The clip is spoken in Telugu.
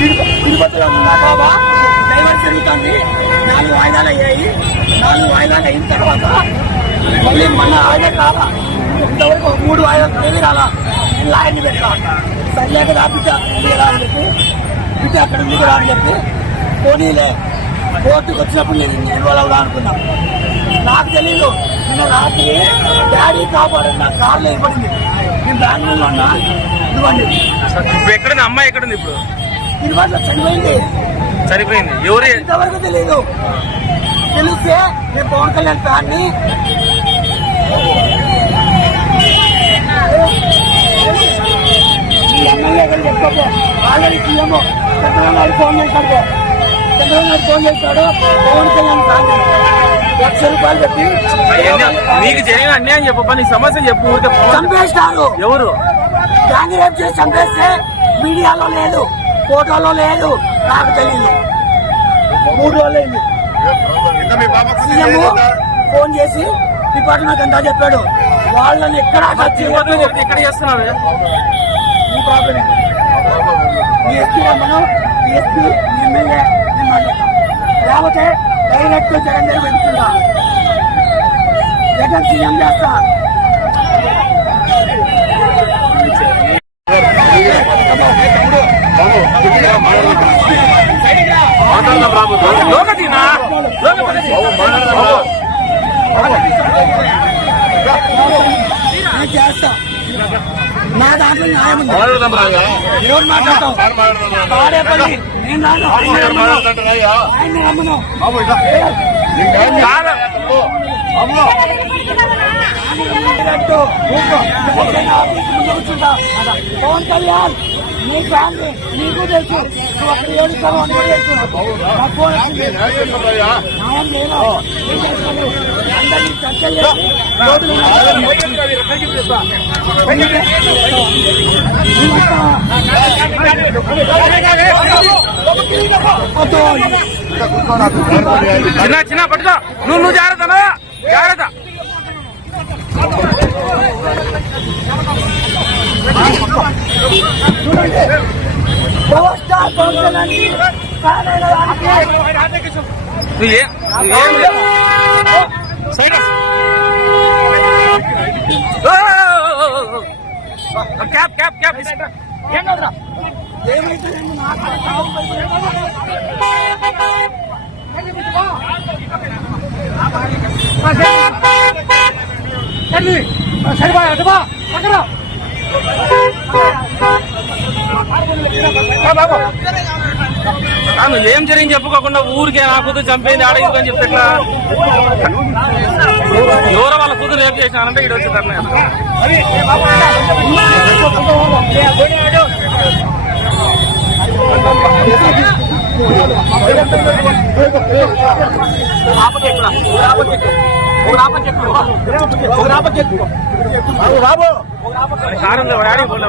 తిరుపతిలో ఉన్నా బాబా డ్రైవర్ జరుగుతుంది. 4 వాయిదాలు అయ్యాయి. 4 వాయిదాలు అయిన తర్వాత మళ్ళీ మన ఆయన రాలా. ఇంతవరకు 3 వాయిదాలు ఏమి రాలా. లాయన్ని పెట్టా సరిలేక రా బిడ్డ రా అని చెప్పి బిడ్డ అక్కడ ఉంది రా అని చెప్పి పోనీలే కోర్టుకు వచ్చినప్పుడు నేను ఇన్వాల్వ్ అవుదా అనుకున్నా. నాకు తెలీదు. నిన్న రాత్రి డాడీ కాపాడు నా కార్లో ఇవ్వబడింది. నేను బెంగళూరులో ఉన్నా. ఇవ్వండి. ఎక్కడ అమ్మాయి ఎక్కడుంది ఇప్పుడు? తిరుపతిలో చనిపోయింది. ఎవరు? ఇంతవరకు తెలీదు. తెలిస్తే నేను పవన్ కళ్యాణ్ ఫ్యాన్ని ఎమ్మెల్యే గారు చెప్పుకోపో. Already CM Chandrababu Naidu phone చేశాడు. పవన్ కళ్యాణ్ ఫ్యాన్ని ₹1,00,000 పెట్టి నీకు జరిగిన అన్యాయం చెప్పబ్బా. నీ సమస్య చెప్పు. చంపేస్తారు. ఎవరు? గ్యాంగ్ రేప్ చేసి చంపేస్తే మీడియాలో లేదు, ఫోటోలో లేదు, నాకు తెలియదు. 3 రోజులైంది. సీఎం ఫోన్ చేసి డిపార్ట్మెంట్ అంతా చెప్పాడు. వాళ్ళని ఎక్కడ చేస్తున్నాడు. ఈ ప్రాబ్లం మీ ఎస్పీ రమ్మను, మీ ఎస్పీ మీ ఎమ్మెల్యే నేను మాట్లాడతాను. లేకపోతే డైరెక్ట్ జగన్ గారు పెడుతుందా జగన్ సీఎం చేస్తా. చేస్తా. నా దాంట్లో న్యాయం ఉంది. ఎవరు మాట్లాడతాం? పాడేపల్లి నేను రాను. ఆయన్ని రమ్మను. పవన్ కళ్యాణ్ నీ ఫ్యామిలీ నీకు తెలుసు. నువ్వు అక్కడ ఏడుస్తావు అని కూడా తెలుసు. తక్కువ న్యాయం లేదు. ఏం చేస్తాను? అందరినీ చర్చలు చేసి చిన్న పట్టుకో. నువ్వు జాగ్రత్త జాగ్రత్త. క్యాప్ క్యాప్ క్యాప్ ఏం కదరా ఏమైతే సరిపోయా అటుబా అక్కడ ఏం జరిగింది చెప్పుకోకుండా ఊరికే నా కూతురు చంపేది ఆడ అని చెప్పి ఎట్లా? ఎవరో వాళ్ళ కూతురు రేపు చేసినారంటే ఇటు వచ్చి తరలే. సార్ డాడీ బోల్